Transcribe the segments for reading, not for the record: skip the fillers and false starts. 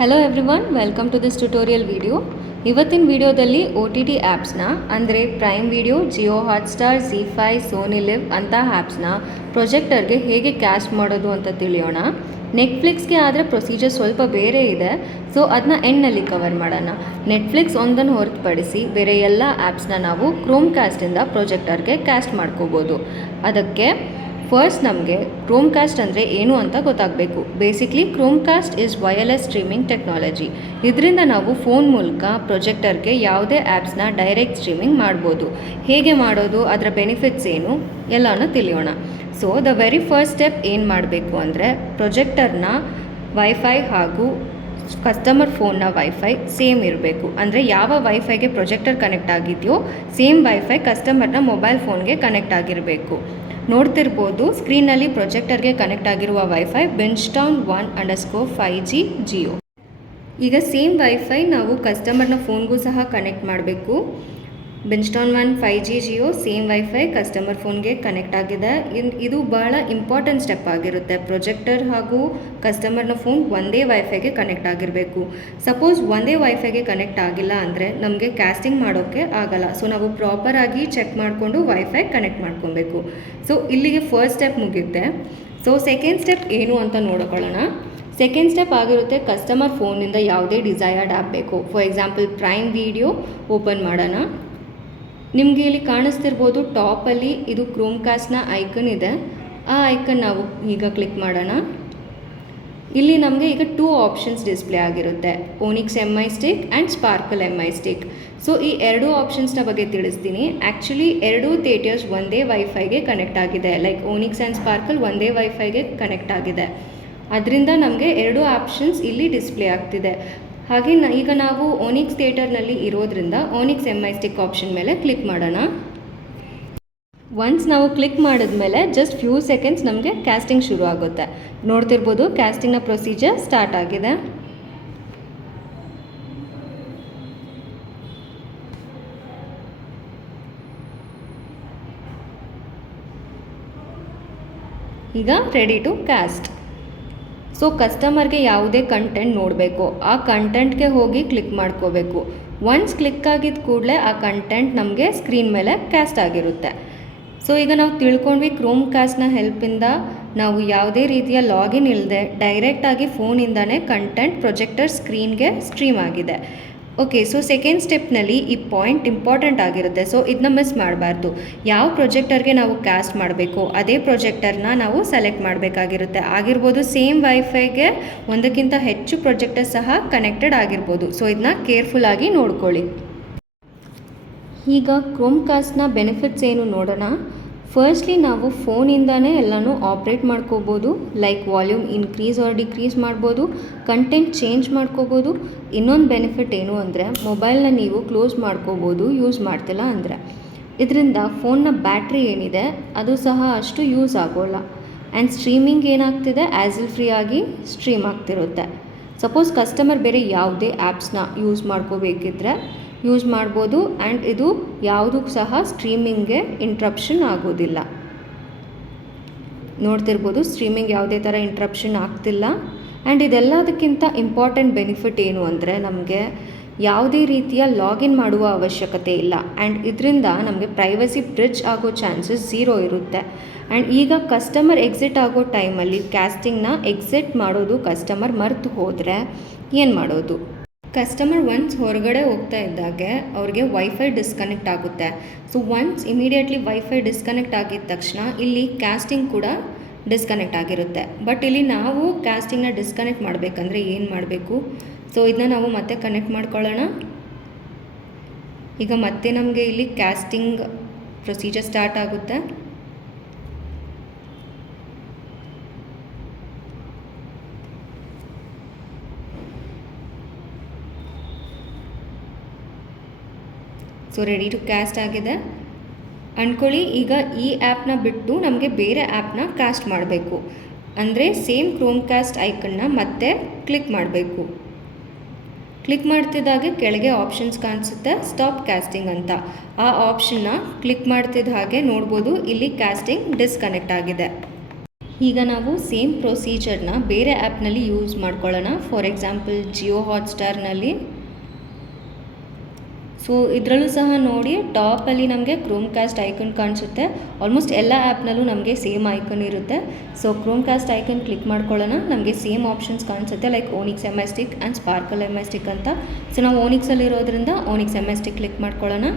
Hello everyone, welcome to this tutorial video. ಇವತ್ತಿನ ವಿಡಿಯೋದಲ್ಲಿ OTT ಆ್ಯಪ್ಸ್ನ ಅಂದರೆ prime video, Jio Hotstar, ZEE5, Sony LIV ಅಂತ ಆ್ಯಪ್ಸ್ನ ಪ್ರೊಜೆಕ್ಟರ್ಗೆ ಹೇಗೆ ಕ್ಯಾಸ್ಟ್ ಮಾಡೋದು ಅಂತ ತಿಳಿಯೋಣ. ನೆಟ್ಫ್ಲಿಕ್ಸ್ಗೆ ಆದರೆ ಪ್ರೊಸೀಜರ್ ಸ್ವಲ್ಪ ಬೇರೆ ಇದೆ, ಸೊ ಅದನ್ನ ಎಂಡ್ನಲ್ಲಿ ಕವರ್ ಮಾಡೋಣ. ನೆಟ್ಫ್ಲಿಕ್ಸ್ ಒಂದನ್ನು ಹೊರತುಪಡಿಸಿ ಬೇರೆ ಎಲ್ಲ ಆ್ಯಪ್ಸ್ನ ನಾವು ಕ್ರೋಮ್ ಕಾಸ್ಟಿಂದ ಪ್ರೊಜೆಕ್ಟರ್ಗೆ ಕ್ಯಾಸ್ಟ್ ಮಾಡ್ಕೋಬೋದು. ಅದಕ್ಕೆ ಫಸ್ಟ್ ನಮಗೆ ಕ್ರೋಮ್ ಕಾಸ್ಟ್ ಅಂದರೆ ಏನು ಅಂತ ಗೊತ್ತಾಗಬೇಕು. Basically Chrome cost is wireless streaming technology. ಇದರಿಂದ ನಾವು ಫೋನ್ ಮೂಲಕ ಪ್ರೊಜೆಕ್ಟರ್ಗೆ ಯಾವುದೇ ಆ್ಯಪ್ಸ್ನ ಡೈರೆಕ್ಟ್ ಸ್ಟ್ರೀಮಿಂಗ್ ಮಾಡ್ಬೋದು. ಹೇಗೆ ಮಾಡೋದು, ಅದರ ಬೆನಿಫಿಟ್ಸ್ ಏನು ಎಲ್ಲನೂ ತಿಳಿಯೋಣ. So the very first step ಏನು ಮಾಡಬೇಕು ಅಂದರೆ ಪ್ರೊಜೆಕ್ಟರ್ನ ವೈಫೈ ಹಾಗೂ ಕಸ್ಟಮರ್ ಫೋನ್ನ ವೈಫೈ ಸೇಮ್ ಇರಬೇಕು. ಅಂದರೆ ಯಾವ ವೈಫೈಗೆ ಪ್ರೊಜೆಕ್ಟರ್ ಕನೆಕ್ಟ್ ಆಗಿದೆಯೋ ಸೇಮ್ ವೈಫೈ ಕಸ್ಟಮರ್ನ ಮೊಬೈಲ್ ಫೋನ್ಗೆ ಕನೆಕ್ಟ್ ಆಗಿರಬೇಕು. ನೋಡ್ತಿರ್ಬೋದು ಸ್ಕ್ರೀನಲ್ಲಿ ಪ್ರೊಜೆಕ್ಟರ್ಗೆ ಕನೆಕ್ಟ್ ಆಗಿರುವ ವೈಫೈ ಬೆಂಚ್ಟೌನ್ 1_5G ಜಿಯೋ. ಈಗ ಸೇಮ್ ವೈಫೈ ನಾವು ಕಸ್ಟಮರ್ನ ಫೋನ್ಗೂ ಸಹ ಕನೆಕ್ಟ್ ಮಾಡಬೇಕು. ಬೆಂಚ್ಟೌನ್ 1 5G Jio same wifi customer ಫೋನ್ಗೆ ಕನೆಕ್ಟ್ ಆಗಿದೆ. ಇದು ಬಹಳ ಇಂಪಾರ್ಟೆಂಟ್ ಸ್ಟೆಪ್ ಆಗಿರುತ್ತೆ. ಪ್ರೊಜೆಕ್ಟರ್ ಹಾಗೂ ಕಸ್ಟಮರ್ನ ಫೋನ್ ಒಂದೇ ವೈಫೈಗೆ ಕನೆಕ್ಟ್ ಆಗಿರಬೇಕು. ಸಪೋಸ್ ಒಂದೇ ವೈಫೈಗೆ ಕನೆಕ್ಟ್ ಆಗಿಲ್ಲ ಅಂದರೆ ನಮಗೆ ಕ್ಯಾಸ್ಟಿಂಗ್ ಮಾಡೋಕ್ಕೆ ಆಗಲ್ಲ. ಸೊ ನಾವು ಪ್ರಾಪರಾಗಿ ಚೆಕ್ ಮಾಡಿಕೊಂಡು ವೈಫೈ ಕನೆಕ್ಟ್ ಮಾಡ್ಕೊಬೇಕು. ಸೊ ಇಲ್ಲಿಗೆ ಫಸ್ಟ್ ಸ್ಟೆಪ್ ಮುಗಿಯುತ್ತೆ. ಸೊ ಸೆಕೆಂಡ್ ಸ್ಟೆಪ್ ಏನು ಅಂತ ನೋಡ್ಕೊಳ್ಳೋಣ. ಸೆಕೆಂಡ್ ಸ್ಟೆಪ್ ಆಗಿರುತ್ತೆ ಕಸ್ಟಮರ್ ಫೋನಿಂದ ಯಾವುದೇ ಡಿಸೈರ್ಡ್ ಆ್ಯಪ್ ಬೇಕು. For example prime video open ಮಾಡೋಣ. ನಿಮಗೆ ಇಲ್ಲಿ ಕಾಣಿಸ್ತಿರ್ಬೋದು ಟಾಪಲ್ಲಿ ಇದು ಕ್ರೋಮ್ ಕಾಸ್ಟ್ನ ಐಕನ್ ಇದೆ. ಆ ಐಕನ್ ನಾವು ಈಗ ಕ್ಲಿಕ್ ಮಾಡೋಣ. ಇಲ್ಲಿ ನಮಗೆ ಈಗ 2 ಆಪ್ಷನ್ಸ್ ಡಿಸ್ಪ್ಲೇ ಆಗಿರುತ್ತೆ, onyx MI stick and Sparkle MI stick. So ಈ ಎರಡೂ ಆಪ್ಷನ್ಸ್ನ ಬಗ್ಗೆ ತಿಳಿಸ್ತೀನಿ. ಆ್ಯಕ್ಚುಲಿ ಎರಡೂ ಥಿಯೇಟರ್ಸ್ ಒಂದೇ ವೈಫೈಗೆ ಕನೆಕ್ಟ್ ಆಗಿದೆ. ಲೈಕ್ ಓನಿಕ್ಸ್ ಆ್ಯಂಡ್ ಸ್ಪಾರ್ಕಲ್ ಒಂದೇ ವೈಫೈಗೆ ಕನೆಕ್ಟ್ ಆಗಿದೆ. ಅದರಿಂದ ನಮಗೆ ಎರಡೂ ಆಪ್ಷನ್ಸ್ ಇಲ್ಲಿ ಡಿಸ್ಪ್ಲೇ ಆಗ್ತಿದೆ. ಹಾಗೆ ಈಗ ನಾವು ಓನಿಕ್ಸ್ ಥಿಯೇಟರ್ನಲ್ಲಿ ಇರೋದ್ರಿಂದ ಓನಿಕ್ಸ್ MI ಸ್ಟಿಕ್ ಆಪ್ಷನ್ ಮೇಲೆ ಕ್ಲಿಕ್ ಮಾಡೋಣ. ಒನ್ಸ್ ನಾವು ಕ್ಲಿಕ್ ಮಾಡಿದ್ಮೇಲೆ ಜಸ್ಟ್ ಫ್ಯೂ ಸೆಕೆಂಡ್ಸ್ ನಮಗೆ ಕ್ಯಾಸ್ಟಿಂಗ್ ಶುರು ಆಗುತ್ತೆ. ನೋಡ್ತಿರ್ಬೋದು ಕ್ಯಾಸ್ಟಿಂಗ್ನ ಪ್ರೊಸೀಜರ್ ಸ್ಟಾರ್ಟ್ ಆಗಿದೆ. ಈಗ ರೆಡಿ ಟು ಕ್ಯಾಸ್ಟ್. ಸೊ ಕಸ್ಟಮರ್ಗೆ ಯಾವುದೇ ಕಂಟೆಂಟ್ ನೋಡಬೇಕು, ಆ ಕಂಟೆಂಟ್ಗೆ ಹೋಗಿ ಕ್ಲಿಕ್ ಮಾಡ್ಕೋಬೇಕು. ಒನ್ಸ್ ಕ್ಲಿಕ್ ಆಗಿದ್ದ ಕೂಡಲೇ ಆ ಕಂಟೆಂಟ್ ನಮಗೆ ಸ್ಕ್ರೀನ್ ಮೇಲೆ ಕ್ಯಾಸ್ಟ್ ಆಗಿರುತ್ತೆ. ಸೊ ಈಗ ನಾವು ತಿಳ್ಕೊಂಡ್ವಿ ಕ್ರೋಮ್ ಕಾಸ್ಟ್ನ ಹೆಲ್ಪಿಂದ ನಾವು ಯಾವುದೇ ರೀತಿಯ ಲಾಗಿನ್ ಇಲ್ಲದೆ ಡೈರೆಕ್ಟಾಗಿ ಫೋನಿಂದನೇ ಕಂಟೆಂಟ್ ಪ್ರೊಜೆಕ್ಟರ್ ಸ್ಕ್ರೀನ್ಗೆ ಸ್ಟ್ರೀಮ್ ಆಗಿದೆ. ಓಕೆ, ಸೊ ಸೆಕೆಂಡ್ ಸ್ಟೆಪ್ನಲ್ಲಿ ಈ ಪಾಯಿಂಟ್ ಇಂಪಾರ್ಟೆಂಟ್ ಆಗಿರುತ್ತೆ. ಸೊ ಇದನ್ನ ಮಿಸ್ ಮಾಡಬಾರ್ದು. ಯಾವ ಪ್ರೊಜೆಕ್ಟರ್ಗೆ ನಾವು ಕ್ಯಾಸ್ಟ್ ಮಾಡಬೇಕು ಅದೇ ಪ್ರೊಜೆಕ್ಟರ್ನ ನಾವು ಸೆಲೆಕ್ಟ್ ಮಾಡಬೇಕಾಗಿರುತ್ತೆ. ಆಗಿರ್ಬೋದು ಸೇಮ್ ವೈಫೈಗೆ ಒಂದಕ್ಕಿಂತ ಹೆಚ್ಚು ಪ್ರೊಜೆಕ್ಟರ್ ಸಹ ಕನೆಕ್ಟೆಡ್ ಆಗಿರ್ಬೋದು. ಸೊ ಇದನ್ನ ಕೇರ್ಫುಲ್ಲಾಗಿ ನೋಡ್ಕೊಳ್ಳಿ. ಈಗ ಕ್ರೋಮ್ ಕಾಸ್ಟ್ನ ಬೆನಿಫಿಟ್ಸ್ ಏನು ನೋಡೋಣ. ಫಸ್ಟ್ಲಿ ನಾವು ಫೋನಿಂದನೇ ಎಲ್ಲನೂ ಆಪ್ರೇಟ್ ಮಾಡ್ಕೋಬೋದು. Like volume increase R decrease ಮಾಡ್ಬೋದು, ಕಂಟೆಂಟ್ ಚೇಂಜ್ ಮಾಡ್ಕೋಬೋದು. ಇನ್ನೊಂದು ಬೆನಿಫಿಟ್ ಏನು ಅಂದರೆ ಮೊಬೈಲ್ನ ನೀವು ಕ್ಲೋಸ್ ಮಾಡ್ಕೋಬೋದು ಯೂಸ್ ಮಾಡ್ತಿಲ್ಲ ಅಂದರೆ. ಇದರಿಂದ ಫೋನ್ನ ಬ್ಯಾಟ್ರಿ ಏನಿದೆ ಅದು ಸಹ ಅಷ್ಟು ಯೂಸ್ ಆಗೋಲ್ಲ. ಆ್ಯಂಡ್ ಸ್ಟ್ರೀಮಿಂಗ್ ಏನಾಗ್ತಿದೆ ಆ್ಯಸಿಲ್ ಫ್ರೀ ಆಗಿ ಸ್ಟ್ರೀಮ್ ಆಗ್ತಿರುತ್ತೆ. ಸಪೋಸ್ ಕಸ್ಟಮರ್ ಬೇರೆ ಯಾವುದೇ ಆ್ಯಪ್ಸ್ನ ಯೂಸ್ ಮಾಡ್ಕೋಬೇಕಿದ್ರೆ ಯೂಸ್ ಮಾಡ್ಬೋದು. ಆ್ಯಂಡ್ ಇದು ಯಾವುದಕ್ಕೂ ಸಹ ಸ್ಟ್ರೀಮಿಂಗ್ಗೆ ಇಂಟ್ರಪ್ಷನ್ ಆಗೋದಿಲ್ಲ. ನೋಡ್ತಿರ್ಬೋದು ಸ್ಟ್ರೀಮಿಂಗ್ ಯಾವುದೇ ಥರ ಇಂಟ್ರಪ್ಷನ್ ಆಗ್ತಿಲ್ಲ. ಆ್ಯಂಡ್ ಇದೆಲ್ಲದಕ್ಕಿಂತ ಇಂಪಾರ್ಟೆಂಟ್ ಬೆನಿಫಿಟ್ ಏನು ಅಂದರೆ ನಮಗೆ ಯಾವುದೇ ರೀತಿಯ ಲಾಗಿನ್ ಮಾಡುವ ಅವಶ್ಯಕತೆ ಇಲ್ಲ. ಆ್ಯಂಡ್ ಇದರಿಂದ ನಮಗೆ ಪ್ರೈವಸಿ ಬ್ರಿಡ್ಜ್ ಆಗೋ ಚಾನ್ಸಸ್ 0 ಇರುತ್ತೆ. ಆ್ಯಂಡ್ ಈಗ ಕಸ್ಟಮರ್ ಎಕ್ಸಿಟ್ ಆಗೋ ಟೈಮಲ್ಲಿ ಕ್ಯಾಸ್ಟಿಂಗ್ನ ಎಕ್ಸಿಟ್ ಮಾಡೋದು ಕಸ್ಟಮರ್ ಮರೆತು ಹೋದರೆ ಏನು ಮಾಡೋದು? ಕಸ್ಟಮರ್ ಒನ್ಸ್ ಹೊರಗಡೆ ಹೋಗ್ತಾ ಇದ್ದಾಗೆ ಅವ್ರಿಗೆ ವೈಫೈ ಡಿಸ್ಕನೆಕ್ಟ್ ಆಗುತ್ತೆ. So once immediately wifi disconnect ಆಗಿದ ತಕ್ಷಣ ಇಲ್ಲಿ ಕ್ಯಾಸ್ಟಿಂಗ್ ಕೂಡ ಡಿಸ್ಕನೆಕ್ಟ್ ಆಗಿರುತ್ತೆ. ಬಟ್ ಇಲ್ಲಿ ನಾವು ಕ್ಯಾಸ್ಟಿಂಗ್ನ ಡಿಸ್ಕನೆಕ್ಟ್ ಮಾಡಬೇಕಂದ್ರೆ ಏನು ಮಾಡಬೇಕು? ಸೊ ಇದನ್ನ ನಾವು ಮತ್ತೆ ಕನೆಕ್ಟ್ ಮಾಡ್ಕೊಳ್ಳೋಣ. ಈಗ ಮತ್ತೆ ನಮಗೆ ಇಲ್ಲಿ ಕ್ಯಾಸ್ಟಿಂಗ್ ಪ್ರೊಸೀಜರ್ ಸ್ಟಾರ್ಟ್ ಆಗುತ್ತೆ. ಸೊ ರೆಡಿ ಟು ಕ್ಯಾಸ್ಟ್ ಆಗಿದೆ ಅಂದ್ಕೊಳ್ಳಿ. ಈಗ ಈ ಆ್ಯಪ್ನ ಬಿಟ್ಟು ನಮಗೆ ಬೇರೆ ಆ್ಯಪ್ನ ಕ್ಯಾಸ್ಟ್ ಮಾಡಬೇಕು ಅಂದರೆ ಸೇಮ್ ಕ್ರೋಮ್ ಕಾಸ್ಟ್ ಐಕನ್ನ ಮತ್ತೆ ಕ್ಲಿಕ್ ಮಾಡಬೇಕು. ಕ್ಲಿಕ್ ಮಾಡ್ತಿದ್ದಾಗೆ ಕೆಳಗೆ ಆಪ್ಷನ್ಸ್ ಕಾಣಿಸುತ್ತೆ ಸ್ಟಾಪ್ ಕ್ಯಾಸ್ಟಿಂಗ್ ಅಂತ. ಆ ಆಪ್ಷನ್ನ ಕ್ಲಿಕ್ ಮಾಡ್ತಿದ್ದ ಹಾಗೆ ನೋಡ್ಬೋದು ಇಲ್ಲಿ ಕ್ಯಾಸ್ಟಿಂಗ್ ಡಿಸ್ಕನೆಕ್ಟ್ ಆಗಿದೆ. ಈಗ ನಾವು ಸೇಮ್ ಪ್ರೊಸೀಜರ್ನ ಬೇರೆ ಆ್ಯಪ್ನಲ್ಲಿ ಯೂಸ್ ಮಾಡ್ಕೊಳ್ಳೋಣ. ಫಾರ್ ಎಕ್ಸಾಂಪಲ್ ಜಿಯೋ ಹಾಟ್ಸ್ಟಾರ್ನಲ್ಲಿ. ಸೊ ಇದರಲ್ಲೂ ಸಹ ನೋಡಿ ಟಾಪಲ್ಲಿ ನಮಗೆ ಕ್ರೋಮ್ಕಾಸ್ಟ್ ಐಕನ್ ಕಾಣಿಸುತ್ತೆ. ಆಲ್ಮೋಸ್ಟ್ ಎಲ್ಲ ಆ್ಯಪ್ನಲ್ಲೂ ನಮಗೆ ಸೇಮ್ ಐಕನ್ ಇರುತ್ತೆ. ಸೊ ಕ್ರೋಮ್ಕಾಸ್ಟ್ ಐಕನ್ ಕ್ಲಿಕ್ ಮಾಡ್ಕೊಳ್ಳೋಣ. ನಮಗೆ ಸೇಮ್ ಆಪ್ಷನ್ಸ್ ಕಾಣಿಸುತ್ತೆ, like Onyx MI Stick and Sparkle MI Stick ಅಂತ. ಸೊ ನಾವು ಓನಿಕ್ಸಲ್ಲಿರೋದ್ರಿಂದ ಓನಿಕ್ಸ್ MI Stick ಕ್ಲಿಕ್ ಮಾಡ್ಕೊಳ್ಳೋಣ.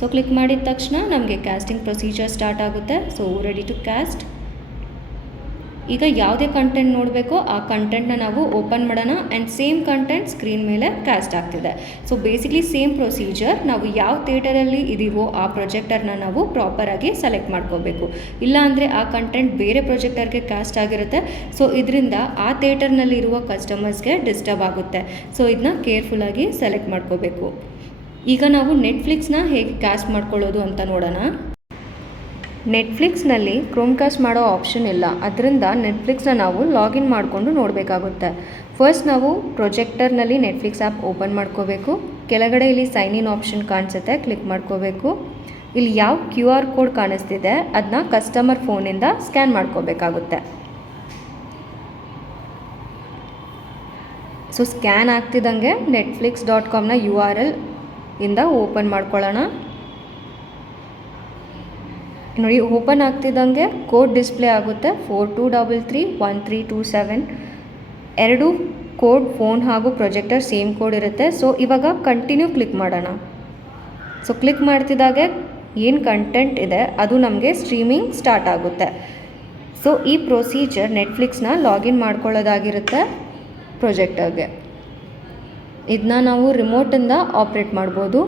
ಸೊ ಕ್ಲಿಕ್ ಮಾಡಿದ ತಕ್ಷಣ ನಮಗೆ ಕ್ಯಾಸ್ಟಿಂಗ್ ಪ್ರೊಸೀಜರ್ ಸ್ಟಾರ್ಟ್ ಆಗುತ್ತೆ. So ready to cast. ಈಗ ಯಾವುದೇ ಕಂಟೆಂಟ್ ನೋಡಬೇಕೋ ಆ ಕಂಟೆಂಟ್ನ ನಾವು ಓಪನ್ ಮಾಡೋಣ ಆ್ಯಂಡ್ ಸೇಮ್ ಕಂಟೆಂಟ್ ಸ್ಕ್ರೀನ್ ಮೇಲೆ ಕ್ಯಾಸ್ಟ್ ಆಗ್ತಿದೆ. So basically same procedure. ನಾವು ಯಾವ ಥಿಯೇಟರಲ್ಲಿ ಇದೀವೋ ಆ ಪ್ರೊಜೆಕ್ಟರ್ನ ನಾವು ಪ್ರಾಪರಾಗಿ ಸೆಲೆಕ್ಟ್ ಮಾಡ್ಕೋಬೇಕು. ಇಲ್ಲಾಂದರೆ ಆ ಕಂಟೆಂಟ್ ಬೇರೆ ಪ್ರೊಜೆಕ್ಟರ್ಗೆ ಕ್ಯಾಸ್ಟ್ ಆಗಿರುತ್ತೆ. ಸೊ ಇದರಿಂದ ಆ ಥಿಯೇಟರ್ನಲ್ಲಿರುವ ಕಸ್ಟಮರ್ಸ್ಗೆ ಡಿಸ್ಟರ್ಬ್ ಆಗುತ್ತೆ. ಸೊ ಇದನ್ನ ಕೇರ್ಫುಲ್ಲಾಗಿ ಸೆಲೆಕ್ಟ್ ಮಾಡ್ಕೋಬೇಕು. ಈಗ ನಾವು ನೆಟ್ಫ್ಲಿಕ್ಸ್ನ ಹೇಗೆ ಕ್ಯಾಸ್ಟ್ ಮಾಡ್ಕೊಳ್ಳೋದು ಅಂತ ನೋಡೋಣ. ನೆಟ್ಫ್ಲಿಕ್ಸ್ನಲ್ಲಿ ಕ್ರೋಮ್ಕಾಸ್ಟ್ ಮಾಡೋ ಆಪ್ಷನ್ ಇಲ್ಲ. ಅದರಿಂದ ನೆಟ್ಫ್ಲಿಕ್ಸ್ನ ನಾವು ಲಾಗಿನ್ ಮಾಡಿಕೊಂಡು ನೋಡಬೇಕಾಗುತ್ತೆ. ಫಸ್ಟ್ ನಾವು ಪ್ರೊಜೆಕ್ಟರ್ನಲ್ಲಿ ನೆಟ್ಫ್ಲಿಕ್ಸ್ ಆ್ಯಪ್ ಓಪನ್ ಮಾಡ್ಕೋಬೇಕು. ಕೆಳಗಡೆ ಇಲ್ಲಿ ಸೈನ್ ಇನ್ ಆಪ್ಷನ್ ಕಾಣಿಸುತ್ತೆ, ಕ್ಲಿಕ್ ಮಾಡ್ಕೋಬೇಕು. ಇಲ್ಲಿ ಯಾವ QR ಕೋಡ್ ಕಾಣಿಸ್ತಿದೆ ಅದನ್ನ ಕಸ್ಟಮರ್ ಫೋನಿಂದ ಸ್ಕ್ಯಾನ್ ಮಾಡ್ಕೋಬೇಕಾಗುತ್ತೆ. ಸೊ ಸ್ಕ್ಯಾನ್ ಆಗ್ತಿದ್ದಂಗೆ netflix.comನ URL ಇಂದ ಓಪನ್ ಮಾಡ್ಕೊಳ್ಳೋಣ. ನೋಡಿ ಓಪನ್ ಆಗ್ತಿದ್ದಂಗೆ ಕೋಡ್ ಡಿಸ್ಪ್ಲೇ ಆಗುತ್ತೆ, 42331327. ಎರಡು ಕೋಡ್ ಫೋನ್ ಹಾಗೂ ಪ್ರೊಜೆಕ್ಟರ್ ಸೇಮ್ ಕೋಡ್ ಇರುತ್ತೆ. ಸೊ ಇವಾಗ ಕಂಟಿನ್ಯೂ ಕ್ಲಿಕ್ ಮಾಡೋಣ. ಸೊ ಕ್ಲಿಕ್ ಮಾಡ್ತಿದ್ದಾಗೆ ಏನು ಕಂಟೆಂಟ್ ಇದೆ ಅದು ನಮಗೆ ಸ್ಟ್ರೀಮಿಂಗ್ ಸ್ಟಾರ್ಟ್ ಆಗುತ್ತೆ. ಸೊ ಈ ಪ್ರೊಸೀಜರ್ ನೆಟ್ಫ್ಲಿಕ್ಸ್ನ ಲಾಗಿನ್ ಮಾಡ್ಕೊಳ್ಳೋದಾಗಿರುತ್ತೆ ಪ್ರೊಜೆಕ್ಟರ್ಗೆ. ಇದನ್ನ ನಾವು ರಿಮೋಟಿಂದ ಆಪ್ರೇಟ್ ಮಾಡ್ಬೋದು.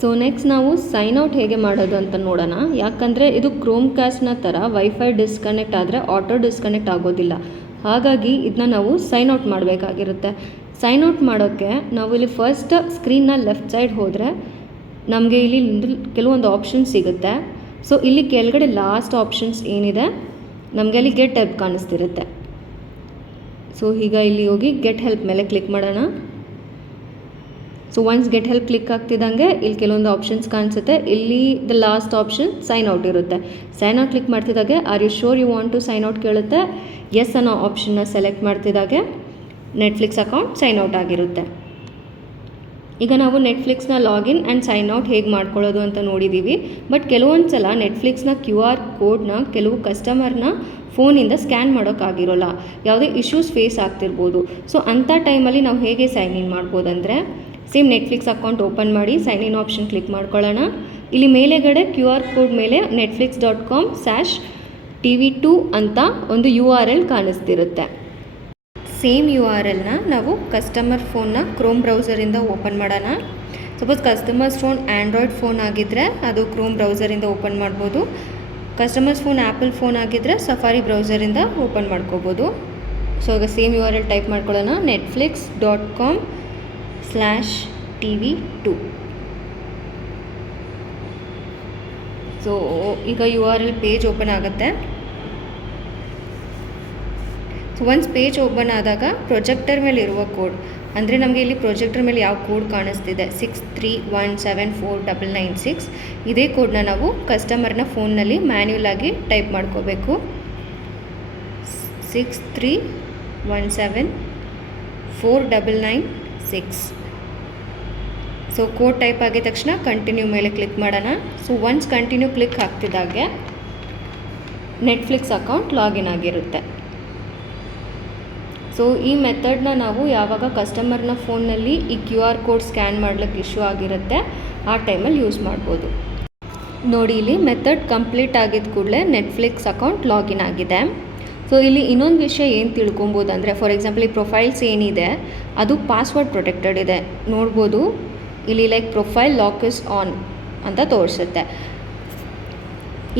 ಸೊ ನೆಕ್ಸ್ಟ್ ನಾವು ಸೈನ್ ಔಟ್ ಹೇಗೆ ಮಾಡೋದು ಅಂತ ನೋಡೋಣ. ಯಾಕಂದರೆ ಇದು ಕ್ರೋಮ್ಕಾಸ್ಟ್ನ ಥರ ವೈಫೈ ಡಿಸ್ಕನೆಕ್ಟ್ ಆದರೆ ಆಟೋ ಡಿಸ್ಕನೆಕ್ಟ್ ಆಗೋದಿಲ್ಲ. ಹಾಗಾಗಿ ಇದನ್ನ ನಾವು ಸೈನ್ ಔಟ್ ಮಾಡಬೇಕಾಗಿರುತ್ತೆ. ಸೈನ್ ಔಟ್ ಮಾಡೋಕ್ಕೆ ನಾವು ಇಲ್ಲಿ ಫಸ್ಟ್ ಸ್ಕ್ರೀನ್ನ ಲೆಫ್ಟ್ ಸೈಡ್ ಹೋದರೆ ನಮಗೆ ಇಲ್ಲಿ ಕೆಲವೊಂದು ಆಪ್ಷನ್ಸ್ ಸಿಗುತ್ತೆ. ಸೊ ಇಲ್ಲಿ ಕೆಳಗಡೆ ಲಾಸ್ಟ್ ಆಪ್ಷನ್ಸ್ ಏನಿದೆ ನಮಗೆ ಅಲ್ಲಿ ಗೆಟ್ ಹೆಲ್ಪ್ ಕಾಣಿಸ್ತಿರುತ್ತೆ. ಸೊ ಈಗ ಇಲ್ಲಿ ಹೋಗಿ ಗೆಟ್ ಹೆಲ್ಪ್ ಮೇಲೆ ಕ್ಲಿಕ್ ಮಾಡೋಣ. So once get help click ಆಗ್ತಿದ್ದಂಗೆ ಇಲ್ಲಿ ಕೆಲವೊಂದು ಆಪ್ಷನ್ಸ್ ಕಾಣಿಸುತ್ತೆ. ಇಲ್ಲಿ the last option sign out ಇರುತ್ತೆ. ಸೈನ್ ಔಟ್ ಕ್ಲಿಕ್ ಮಾಡ್ತಿದ್ದಾಗೆ are you sure you want to sign out ಕೇಳುತ್ತೆ. ಎಸ್ ಅನ್ನೋ ಆಪ್ಷನ್ನ ಸೆಲೆಕ್ಟ್ ಮಾಡ್ತಿದ್ದಾಗೆ ನೆಟ್ಫ್ಲಿಕ್ಸ್ ಅಕೌಂಟ್ ಸೈನ್ ಔಟ್ ಆಗಿರುತ್ತೆ. ಈಗ ನಾವು ನೆಟ್ಫ್ಲಿಕ್ಸ್ನ ಲಾಗಿನ್ ಆ್ಯಂಡ್ ಸೈನ್ ಔಟ್ ಹೇಗೆ ಮಾಡ್ಕೊಳ್ಳೋದು ಅಂತ ನೋಡಿದ್ದೀವಿ. ಬಟ್ ಕೆಲವೊಂದು ಸಲ ನೆಟ್ಫ್ಲಿಕ್ಸ್ನ QR ಕೋಡ್ನ ಕೆಲವು ಕಸ್ಟಮರ್ನ ಫೋನಿಂದ ಸ್ಕ್ಯಾನ್ ಮಾಡೋಕ್ಕಾಗಿರೋಲ್ಲ, ಯಾವುದೇ ಇಶ್ಯೂಸ್ ಫೇಸ್ ಆಗ್ತಿರ್ಬೋದು. ಸೊ ಅಂಥ ಟೈಮಲ್ಲಿ ನಾವು ಹೇಗೆ ಸೈನ್ ಇನ್ ಮಾಡ್ಬೋದಂದರೆ ಸೇಮ್ ನೆಟ್ಫ್ಲಿಕ್ಸ್ ಅಕೌಂಟ್ ಓಪನ್ ಮಾಡಿ ಸೈನ್ ಇನ್ ಆಪ್ಷನ್ ಕ್ಲಿಕ್ ಮಾಡ್ಕೊಳ್ಳೋಣ. ಇಲ್ಲಿ ಮೇಲೆಗಡೆ QR ಕೋಡ್ ಮೇಲೆ netflix.com/TV2 ಅಂತ ಒಂದು URL ಕಾಣಿಸ್ತಿರುತ್ತೆ. ಸೇಮ್ URLನ ನಾವು ಕಸ್ಟಮರ್ ಫೋನ್ನ ಕ್ರೋಮ್ ಬ್ರೌಸರಿಂದ ಓಪನ್ ಮಾಡೋಣ. Suppose customers phone Android phone ಆಗಿದ್ದರೆ ಅದು ಕ್ರೋಮ್ ಬ್ರೌಸರಿಂದ ಓಪನ್ ಮಾಡ್ಬೋದು. ಕಸ್ಟಮರ್ಸ್ ಫೋನ್ ಆ್ಯಪಲ್ ಫೋನ್ ಆಗಿದ್ದರೆ ಸಫಾರಿ ಬ್ರೌಸರಿಂದ ಓಪನ್ ಮಾಡ್ಕೋಬೋದು. ಸೊ ಈಗ ಸೇಮ್ URL ಟೈಪ್ ಮಾಡ್ಕೊಳ್ಳೋಣ, netflix.com/TV2. ಸೊ ಈಗ URL ಪೇಜ್ ಓಪನ್ ಆಗುತ್ತೆ. ಸೊ ಒನ್ಸ್ ಪೇಜ್ ಓಪನ್ ಆದಾಗ ಪ್ರೊಜೆಕ್ಟರ್ ಮೇಲೆ ಇರುವ ಕೋಡ್, ಅಂದರೆ ನಮಗೆ ಇಲ್ಲಿ ಪ್ರೊಜೆಕ್ಟರ್ ಮೇಲೆ ಯಾವ ಕೋಡ್ ಕಾಣಿಸ್ತಿದೆ 63174996, ಇದೇ ಕೋಡ್ನ ನಾವು ಕಸ್ಟಮರ್ನ ಫೋನ್ನಲ್ಲಿ ಮ್ಯಾನ್ಯುಯಲ್ ಆಗಿ ಟೈಪ್ ಮಾಡ್ಕೋಬೇಕು. 63174996. ಸೊ ಕೋಡ್ ಟೈಪ್ ಆಗಿದ ತಕ್ಷಣ ಕಂಟಿನ್ಯೂ ಮೇಲೆ ಕ್ಲಿಕ್ ಮಾಡೋಣ. ಸೊ ಒನ್ಸ್ ಕಂಟಿನ್ಯೂ ಕ್ಲಿಕ್ ಆಗ್ತಿದ್ದಾಗೆ ನೆಟ್ಫ್ಲಿಕ್ಸ್ ಅಕೌಂಟ್ ಲಾಗಿನ್ ಆಗಿರುತ್ತೆ. ಸೊ ಈ ಮೆಥಡ್ನ ನಾವು ಯಾವಾಗ ಕಸ್ಟಮರ್ನ ಫೋನ್ನಲ್ಲಿ ಈ QR ಕೋಡ್ ಸ್ಕ್ಯಾನ್ ಮಾಡ್ಲಿಕ್ಕೆ ಇಶ್ಯೂ ಆಗಿರುತ್ತೆ ಆ ಟೈಮಲ್ಲಿ ಯೂಸ್ ಮಾಡ್ಬೋದು. ನೋಡಿ ಇಲ್ಲಿ ಮೆಥಡ್ ಕಂಪ್ಲೀಟ್ ಆಗಿದ್ದ ಕೂಡಲೇ ನೆಟ್ಫ್ಲಿಕ್ಸ್ ಅಕೌಂಟ್ ಲಾಗಿನ್ ಆಗಿದೆ. ಸೊ ಇಲ್ಲಿ ಇನ್ನೊಂದು ವಿಷಯ ಏನು ತಿಳ್ಕೊಬೋದು ಅಂದರೆ, ಫಾರ್ ಎಕ್ಸಾಂಪಲ್ ಈ ಪ್ರೊಫೈಲ್ಸ್ ಏನಿದೆ ಅದು ಪಾಸ್ವರ್ಡ್ ಪ್ರೊಟೆಕ್ಟೆಡ್ ಇದೆ. ನೋಡ್ಬೋದು ಇಲ್ಲಿ like profile lock is on ಅಂತ ತೋರಿಸುತ್ತೆ.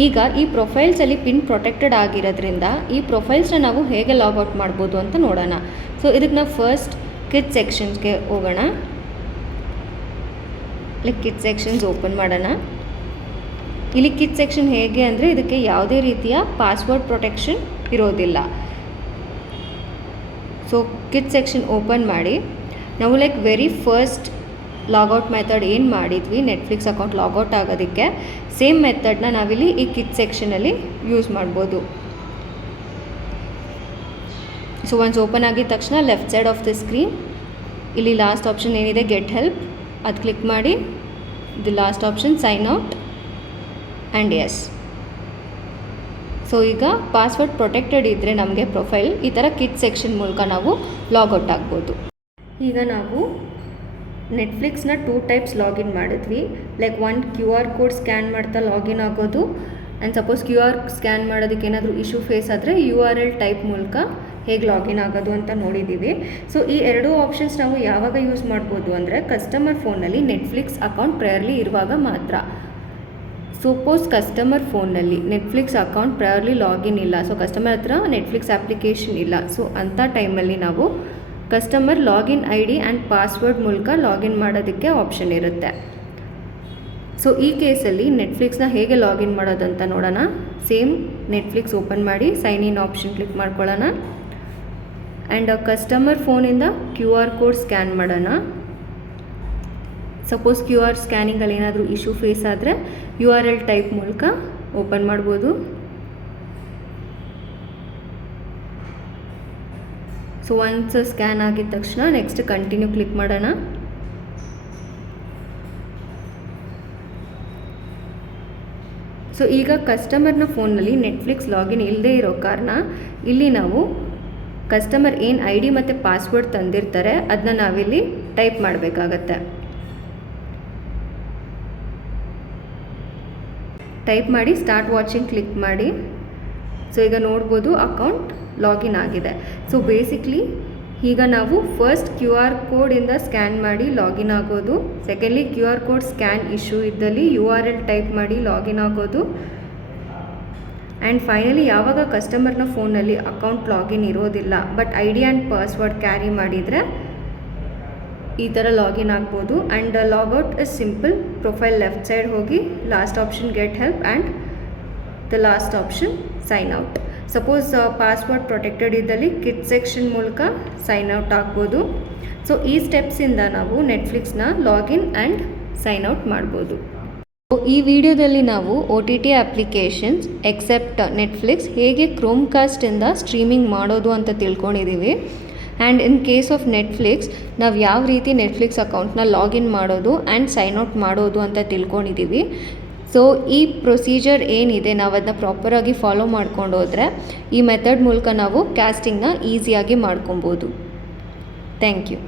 ಈಗ ಈ ಪ್ರೊಫೈಲ್ಸಲ್ಲಿ ಪಿನ್ ಪ್ರೊಟೆಕ್ಟೆಡ್ ಆಗಿರೋದ್ರಿಂದ ಈ ಪ್ರೊಫೈಲ್ಸ್ನ ನಾವು ಹೇಗೆ ಲಾಗೌಟ್ ಮಾಡ್ಬೋದು ಅಂತ ನೋಡೋಣ. ಸೊ ಇದಕ್ಕೆ ನಾವು ಫಸ್ಟ್ ಕಿಡ್ ಸೆಕ್ಷನ್ಸ್ಗೆ ಹೋಗೋಣ. ಲೈಕ್ ಕಿಡ್ ಸೆಕ್ಷನ್ಸ್ ಓಪನ್ ಮಾಡೋಣ. ಇಲ್ಲಿ ಕಿಡ್ ಸೆಕ್ಷನ್ ಹೇಗೆ ಅಂದರೆ ಇದಕ್ಕೆ ಯಾವುದೇ ರೀತಿಯ ಪಾಸ್ವರ್ಡ್ ಪ್ರೊಟೆಕ್ಷನ್ ಇರೋದಿಲ್ಲ. ಸೊ ಕಿಡ್ ಸೆಕ್ಷನ್ ಓಪನ್ ಮಾಡಿ ನಾವು like very first logout method ಏನು ಮಾಡಿದ್ವಿ ನೆಟ್ಫ್ಲಿಕ್ಸ್ ಅಕೌಂಟ್ ಲಾಗೌಟ್ ಆಗೋದಕ್ಕೆ, ಸೇಮ್ ಮೆಥಡ್ನ ನಾವಿಲ್ಲಿ ಈ ಕಿಟ್ ಸೆಕ್ಷನಲ್ಲಿ ಯೂಸ್ ಮಾಡ್ಬೋದು. ಸೊ ಒನ್ಸ್ ಓಪನ್ ಆಗಿದ ತಕ್ಷಣ left side of the screen ಇಲ್ಲಿ ಲಾಸ್ಟ್ ಆಪ್ಷನ್ ಏನಿದೆ ಗೆಟ್ ಹೆಲ್ಪ್, ಅದು ಕ್ಲಿಕ್ ಮಾಡಿ the last option sign out and S. So ಈಗ ಪಾಸ್ವರ್ಡ್ ಪ್ರೊಟೆಕ್ಟೆಡ್ ಇದ್ದರೆ ನಮಗೆ ಪ್ರೊಫೈಲ್ ಈ ಥರ ಕಿಟ್ ಸೆಕ್ಷನ್ ಮೂಲಕ ನಾವು ಲಾಗೌಟ್ ಆಗ್ಬೋದು. ಈಗ ನಾವು ನೆಟ್ಫ್ಲಿಕ್ಸ್ನ 2 ಟೈಪ್ಸ್ ಲಾಗಿನ್ ಮಾಡಿದ್ವಿ. ಲೈಕ್ ಒಂದು QR ಕೋಡ್ ಸ್ಕ್ಯಾನ್ ಮಾಡ್ತಾ ಲಾಗಿನ್ ಆಗೋದು, ಆ್ಯಂಡ್ ಸಪೋಸ್ QR ಸ್ಕ್ಯಾನ್ ಮಾಡೋದಕ್ಕೆ ಏನಾದರೂ ಇಶ್ಯೂ ಫೇಸ್ ಆದರೆ URL ಟೈಪ್ ಮೂಲಕ ಹೇಗೆ ಲಾಗಿನ್ ಆಗೋದು ಅಂತ ನೋಡಿದ್ದೀವಿ. ಸೊ ಈ 2 ಆಪ್ಷನ್ಸ್ ನಾವು ಯಾವಾಗ ಯೂಸ್ ಮಾಡ್ಬೋದು ಅಂದರೆ ಕಸ್ಟಮರ್ ಫೋನಲ್ಲಿ ನೆಟ್ಫ್ಲಿಕ್ಸ್ ಅಕೌಂಟ್ ಪ್ರಯರ್ಲಿ ಇರುವಾಗ ಮಾತ್ರ. ಸಪೋಸ್ ಕಸ್ಟಮರ್ ಫೋನ್ನಲ್ಲಿ ನೆಟ್ಫ್ಲಿಕ್ಸ್ ಅಕೌಂಟ್ ಪ್ರಯರ್ಲಿ ಲಾಗಿನ್ ಇಲ್ಲ, ಸೊ ಕಸ್ಟಮರ್ ಹತ್ರ ನೆಟ್ಫ್ಲಿಕ್ಸ್ ಅಪ್ಲಿಕೇಶನ್ ಇಲ್ಲ, ಸೊ ಅಂಥ ಟೈಮಲ್ಲಿ ನಾವು customer login ID and password ಮೂಲಕ ಲಾಗಿನ್ ಮಾಡೋದಕ್ಕೆ ಆಪ್ಷನ್ ಇರುತ್ತೆ. ಸೊ ಈ ಕೇಸಲ್ಲಿ ನೆಟ್ಫ್ಲಿಕ್ಸ್ನ ಹೇಗೆ ಲಾಗಿನ್ ಮಾಡೋದಂತ ನೋಡೋಣ. ಸೇಮ್ ನೆಟ್ಫ್ಲಿಕ್ಸ್ ಓಪನ್ ಮಾಡಿ ಸೈನ್ ಇನ್ ಆಪ್ಷನ್ ಕ್ಲಿಕ್ ಮಾಡ್ಕೊಳ್ಳೋಣ, ಆ್ಯಂಡ್ ಕಸ್ಟಮರ್ ಫೋನಿಂದ QR ಕೋಡ್ ಸ್ಕ್ಯಾನ್ ಮಾಡೋಣ. ಸಪೋಸ್ QR ಸ್ಕ್ಯಾನಿಂಗಲ್ಲಿ ಏನಾದರೂ ಇಶ್ಯೂ ಫೇಸ್ ಆದರೆ URL ಟೈಪ್ ಮೂಲಕ ಓಪನ್ ಮಾಡ್ಬೋದು. ಸೊ ಒನ್ಸ್ ಸ್ಕ್ಯಾನ್ ಆಗಿದ ತಕ್ಷಣ ನೆಕ್ಸ್ಟ್ ಕಂಟಿನ್ಯೂ ಕ್ಲಿಕ್ ಮಾಡೋಣ. ಸೊ ಈಗ ಕಸ್ಟಮರ್ನ ಫೋನ್ನಲ್ಲಿ ನೆಟ್ಫ್ಲಿಕ್ಸ್ ಲಾಗಿನ್ ಇಲ್ಲದೇ ಇರೋ ಕಾರಣ ಇಲ್ಲಿ ನಾವು ಕಸ್ಟಮರ್ ಏನು ID ಮತ್ತು ಪಾಸ್ವರ್ಡ್ ತಂದಿರ್ತಾರೆ ಅದನ್ನ ನಾವಿಲ್ಲಿ ಟೈಪ್ ಮಾಡಬೇಕಾಗತ್ತೆ. ಟೈಪ್ ಮಾಡಿ ಸ್ಟಾರ್ಟ್ ವಾಚಿಂಗ್ ಕ್ಲಿಕ್ ಮಾಡಿ. ಸೊ ಈಗ ನೋಡ್ಬೋದು ಅಕೌಂಟ್ ಲಾಗಿನ್ ಆಗಿದೆ. ಸೊ ಬೇಸಿಕ್ಲಿ ಈಗ ನಾವು ಫಸ್ಟ್ QR ಕೋಡಿಂದ ಸ್ಕ್ಯಾನ್ ಮಾಡಿ ಲಾಗಿನ್ ಆಗೋದು, secondly QR code scan issue ಇದ್ದಲ್ಲಿ URL ಟೈಪ್ ಮಾಡಿ ಲಾಗಿನ್ ಆಗೋದು, ಆ್ಯಂಡ್ ಫೈನಲಿ ಯಾವಾಗ ಕಸ್ಟಮರ್ನ ಫೋನಲ್ಲಿ ಅಕೌಂಟ್ ಲಾಗಿನ್ ಇರೋದಿಲ್ಲ but ID and password carry ಮಾಡಿದರೆ ಈ ಥರ ಲಾಗಿನ್ ಆಗ್ಬೋದು. And logout is simple. Profile left side ಹೋಗಿ last option get help and the last option sign out. Suppose password protected ಇದ್ದಲ್ಲಿ ಕಿಟ್ ಸೆಕ್ಷನ್ ಮೂಲಕ ಸೈನ್ ಔಟ್ ಆಗ್ಬೋದು. So ಈ ಸ್ಟೆಪ್ಸಿಂದ ನಾವು ನೆಟ್ಫ್ಲಿಕ್ಸ್ನ ಲಾಗಿನ್ ಆ್ಯಂಡ್ ಸೈನ್ ಔಟ್ ಮಾಡ್ಬೋದು. ಈ ವಿಡಿಯೋದಲ್ಲಿ ನಾವು OTT ಅಪ್ಲಿಕೇಶನ್ಸ್ ಎಕ್ಸೆಪ್ಟ್ ನೆಟ್ಫ್ಲಿಕ್ಸ್ ಹೇಗೆ ಕ್ರೋಮ್ಕಾಸ್ಟಿಂದ ಸ್ಟ್ರೀಮಿಂಗ್ ಮಾಡೋದು ಅಂತ ತಿಳ್ಕೊಂಡಿದ್ದೀವಿ. And in case of Netflix ನಾವು ಯಾವ ರೀತಿ ನೆಟ್ಫ್ಲಿಕ್ಸ್ ಅಕೌಂಟ್ನ ಲಾಗಿನ್ ಮಾಡೋದು ಆ್ಯಂಡ್ ಸೈನ್ ಔಟ್ ಮಾಡೋದು ಅಂತ ತಿಳ್ಕೊಂಡಿದ್ದೀವಿ. ಸೊ ಈ ಪ್ರೊಸೀಜರ್ ಏನಿದೆ ನಾವು ಅದನ್ನ ಪ್ರಾಪರಾಗಿ ಫಾಲೋ ಮಾಡ್ಕೊಂಡು ಹೋದರೆ ಈ ಮೆಥಡ್ ಮೂಲಕ ನಾವು ಕ್ಯಾಸ್ಟಿಂಗ್ನ ಈಸಿಯಾಗಿ ಮಾಡ್ಕೊಬೋದು. Thank you.